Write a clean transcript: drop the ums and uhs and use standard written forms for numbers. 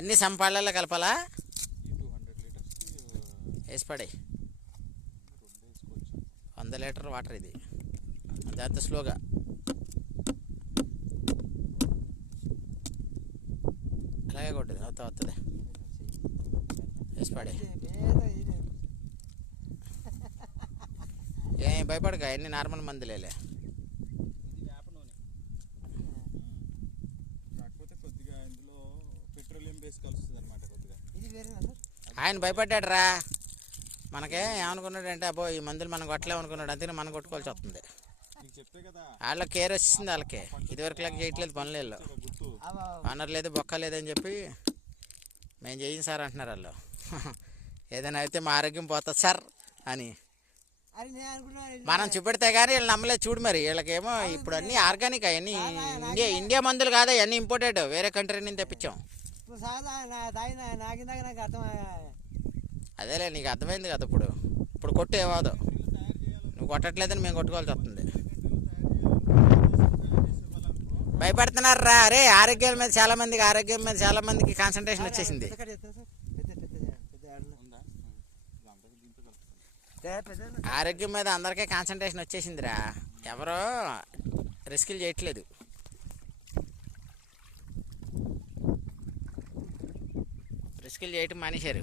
అన్ని సంపాళ్ళలో కలపాలా? ఈ 200 లీటర్స్కి వేసి పడాయి. 2 వేసుకోవచ్చు. 100 లీటర్ వాటర్ ఇది. అంత స్లోగా అలాగే కొట్టదు, వస్తుంది. వేసి పడే. ఏం భయపడక, అన్ని నార్మల్ మందులేలే. ఇది వేప నూనె, కాకపోతే కొద్దిగా ఇందులో పెట్రోలియం బేస్ కలుస్తుంది అనమాట కొద్దిగా. ఆయన భయపడ్డాడు రా. మనకే ఏమనుకున్నాడంటే అబ్బో ఈ మందులు మనం కొట్టలేమనుకున్నాడు, అందుకని మనం కొట్టుకోవాల్సి వస్తుంది. నీకు చెప్పే కదా, వాళ్ళకి కేర్ వచ్చింది వాళ్ళకి. ఇదివరకు లాగా చేయట్లేదు పనులు, వనరు లేదు బొక్క లేదని చెప్పి మేము చేయం సార్ అంటున్నారు వాళ్ళు. ఏదైనా అయితే మా ఆరోగ్యం పోతుంది సార్ అని మనం చూపెడితే కానీ వీళ్ళు నమ్మలేదు. చూడు మరి వీళ్ళకేమో ఇప్పుడు అన్నీ ఆర్గానిక్, అవన్నీ ఇండియా మందులు కాదా, అవన్నీ ఇంపోర్టెడ్, వేరే కంట్రీ నుంచి తెప్పించాం. అదేలే నీకు అర్థమైంది కదా. ఇప్పుడు కొట్టు ఏవాదు, నువ్వు కొట్టట్లేదని మేము కొట్టుకోవాల్సి వస్తుంది. భయపడుతున్నారు రా. అరే ఆరోగ్యం మీద చాలా మందికి కాన్సన్ట్రేషన్ వచ్చేసింది. ఆరోగ్యం మీద అందరికీ కాన్సన్ట్రేషన్ వచ్చేసిందిరా. ఎవరో రిస్కులు చేయట్లేదు. రిస్కులు చేయటం మానేశారు.